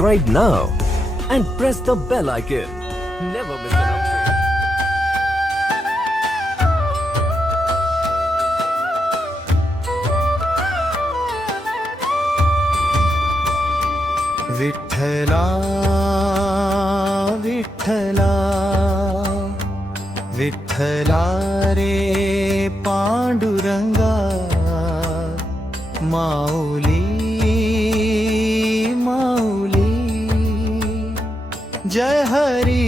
Subscribe now and press the bell icon. Never miss an update. विठ्ठला विठ्ठला विठ्ठला रे पांडुरंगा माऊली माऊली जय हरी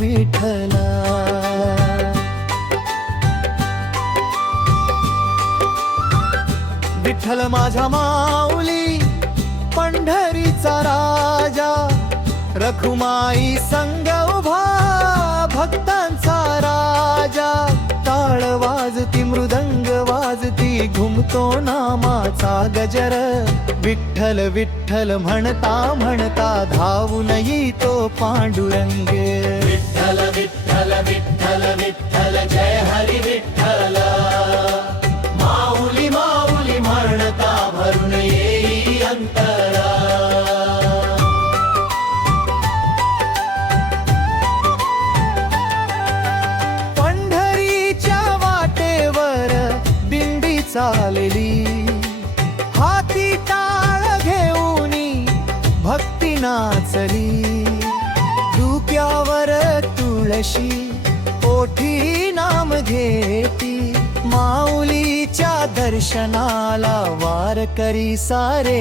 विठ्ठला विठ्ठल माझा माऊली पंढरीचा राजा रखुमाई संग उभा भक्तांचा राजा टाळ वाजती मृदंग वाजती घुमतो नामाचा गजर विठ्ठल विठ्ठल म्हणता म्हणता धावून येतो पांडुरंग विठ्ठल विठ्ठल विठ्ठल विठ्ठल जय हरी विठ्ठल माऊली माऊली म्हणता भरून येई अंतरा पंढरीच्या वाटेवर दिंडी चालली हाती टाळ घेऊनी भक्ती नाचली डुक्यावर तुळशी ओठी नाम घेती माऊलीच्या दर्शनाला वारकरी सारे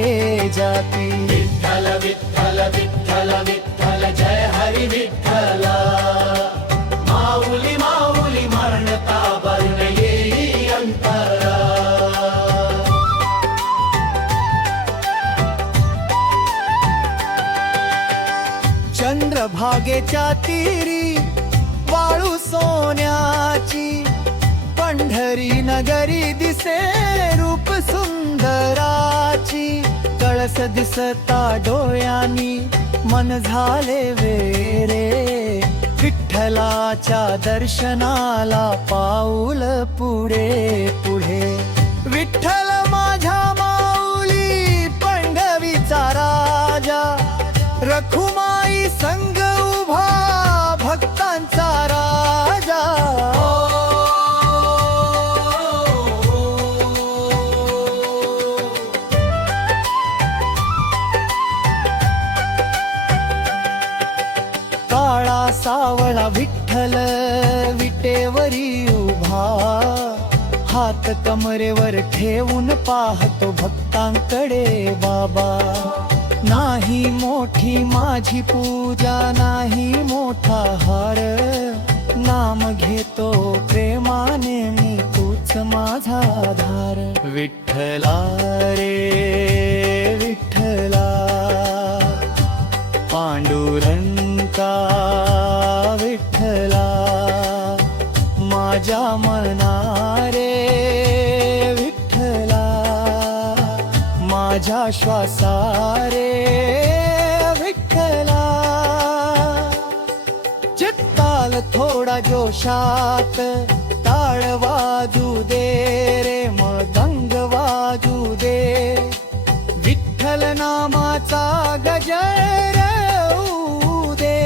जाती विठ्ठल विठ्ठल विठ्ठल विठ्ठल जय हरी विठ्ठल माऊली माऊली म्हणता भरून येई अंतरा चंद्रभागेच्या तीरी वाळू सोन्याची पंढरी नगरी दिसे रूप सुंदराची कळस दिसता डोळ्यांनी मन झाले वेरे विठ्ठलाच्या दर्शनाला पाऊल पुढे पुढे विठ्ठल माझ्या माऊली पंढरीचा राजा रखुमाई संग उभा भक्तांचा राजा काळा सावळा विठ्ठल विटेवरी उभा हात कमरेवर ठेवून पाहतो भक्तांकडे बाबा नाही मोठी माझी पूजा नाही मोठा हार नाम घेतो प्रेमाने मी तूच माझा आधार विठ्ठला रे विठ्ठला पांडुरंगा विठ्ठला माझ्या मना रे विठ्ठला माझ्या श्वासारे विठ्ठला चित्ताल थोडा जोशात टाळ वाजू दे रे मृदंग वाजू दे विठ्ठल नामाचा गजर होऊ दे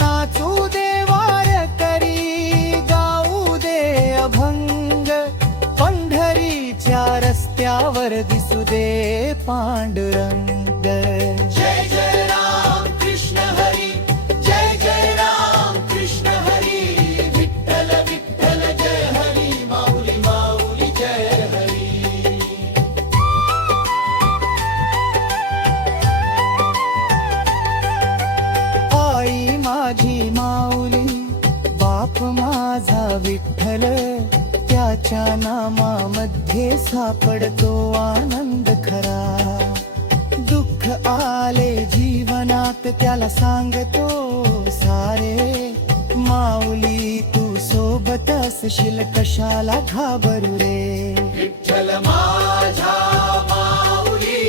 नाचू दे वारकरी गाऊ दे अभंग पंढरीच्या रस्त्यावर दिसू दे पांडुरंग जय जय राम कृष्ण हरी जय जय राम कृष्ण हरी विठ्ठल विठ्ठल जय हरी माऊली माऊली जय हरी आई माझी माऊली बाप माझा विठ्ठल त्याच्या नामामध्ये सापडतो आनंद खरा दुःख आले जीवनात त्याला सांगतो सारे माऊली तू सोबत असशील कशाला घाबरू रे विठ्ठल माझा माऊली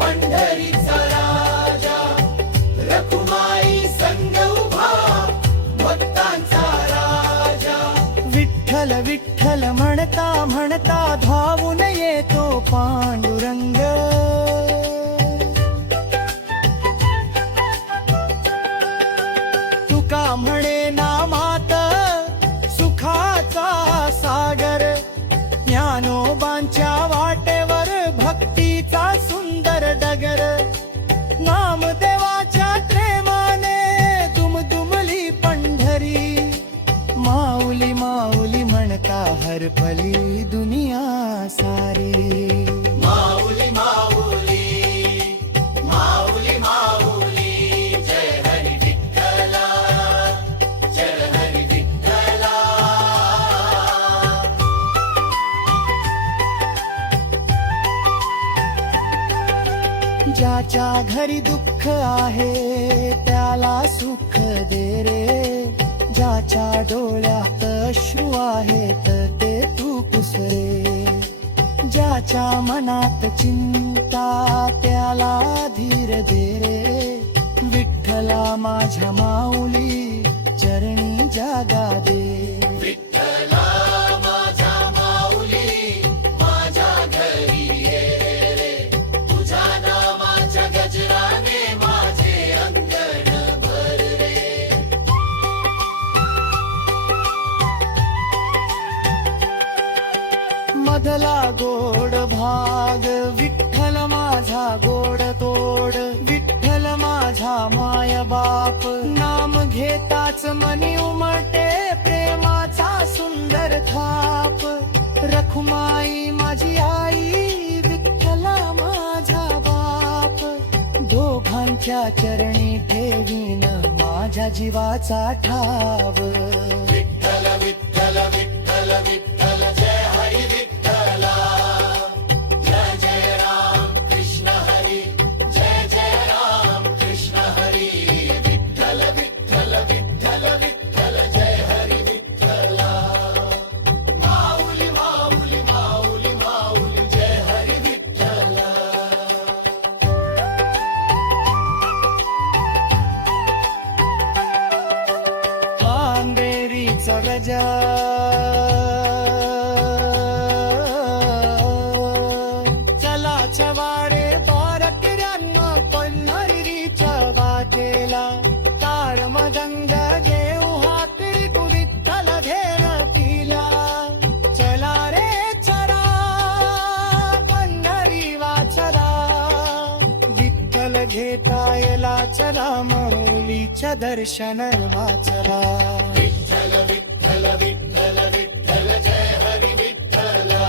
पंढरीचा राजा रखुमाई संग उभा भक्तांचा राजा विठ्ठल विठ्ठल म्हणता म्हणता धावून येतो पांडुरंग विठ्ठलांच्या वाटेवर भक्तीचा सुंदर डगर, नामदेवाच्या प्रेमाने दुमदुमली पंढरी. माऊली माऊली म्हणता हरपली दुनिया सारी. माऊली माऊली माऊली माऊली जय हरी विठ्ठला जय हरी विठ्ठला. ज्याच्या घरी दुःख आहे त्याला सुख दे रे, ज्याच्या डोळ्यात अश्रू आहेत ते तू पुसरे, ज्याच्या मनात चिंता त्याला धीर दे रे. विठ्ठला माझ्या माऊली चरणी जागा दे. विठ्ठला माझ्या माऊली माझ्या घरी ये रे, तुझ्या नामाच्या गजराने माझे अंगण भर रे. मधला गोड भाग विठ्ठल माझा गोड तोड, विठ्ठल माझा माय बाप. नाम घेताच मनी उमटे प्रेमाचा सुंदर थाप. रखुमाई माझी आई विठ्ठला माझा बाप, दोघांच्या चरणी ठेवीन माझ्या जीवाचा ठाव. विठ्ठल विठ्ठल विठ्ठल विठ्ठल जय हरी विठ्ठला जय जय राम कृष्ण हरी जय जय राम कृष्ण हरी. विठ्ठल विठ्ठल विठ्ठल विठ्ठल जय हरी विठ्ठला. माऊली माऊली माऊली माऊली जय हरी विठ्ठला. अंधेरीचा गजा चला चवारे बारकिऱ्यांना पंढरीच्या वाटेला. तार मदंग घेऊ हाती विठ्ठल घेण तिला. चला रे चला पंढरी वाचला, विठ्ठल घेतायला चला माऊलीच्या दर्शन वाचला. विठ्ठल विठ्ठल विठ्ठल विठ्ठल जय हरी विठ्ठला.